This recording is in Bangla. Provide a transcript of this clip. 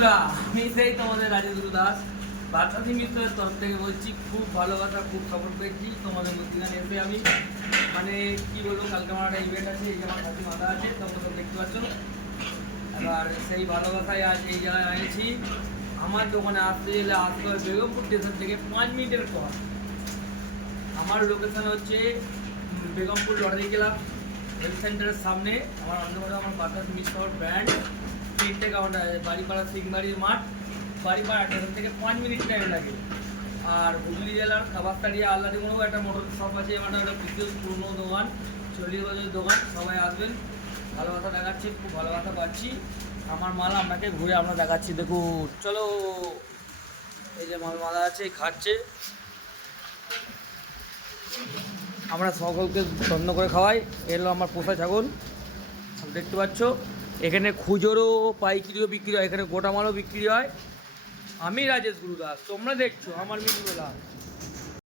বন্ধুরা, আমি সেই তোমাদের রাজেন্দ্র দাস বাচ্চাদি মিত্রের তরফ থেকে বলছি। খুব ভালোবাসা, খুব সাপোর্ট পেয়েছি তোমাদের মধ্যখানে এসে। আমি মানে কি বলবো, কালকে আমার একটা ইভেন্ট আছে, এই যে আমার হাতি মাথা আছে, তোমরা তো দেখতে পাচ্ছ। এবার সেই ভালোবাসায় আজ এই জায়গায় আনিছি। আমার দোকানে আসতে গেলে আসতে হবে বেগমপুর স্টেশন থেকে 5 মিনিটের পর। আমার লোকেশান হচ্ছে বেগমপুর লটারি ক্লাব হেলথ সেন্টারের সামনে। আমার অন্যভাবে আমার বাতাস মিশ্র ব্র্যান্ড 3টে কাউন্টার আছে। বাড়িপাড়া সিংবাড়ির মাঠ, বাড়িপাড়া স্টেশন থেকে 5 মিনিট টাইম লাগে। আর হুগলি জেলার খাবারতাড়িয়া আল্লাদিগুলো একটা মোটর শপ আছে, আমার একটা বিশেষ পুরনো দোকান, 40 বছরের দোকান। সবাই আসবেন, ভালোবাসা দেখাচ্ছি, খুব ভালোবাসা পাচ্ছি। আমার মাল আপনাকে ঘুরে আমরা দেখাচ্ছি, দেখুন চলো। এই যে মাল মালা আছে, খাচ্ছে। আমরা সকলকে যত্ন করে খাওয়াই। এলো আমার পোষা ছাগল, দেখতে পাচ্ছ। এখানে খুচরো পাইকিরিও বিক্রি হয়, এখানে গোটা মালও বিক্রি হয়। আমি রাজেশ গুরু দাস, তোমরা দেখছো আমার মিনিগুলা।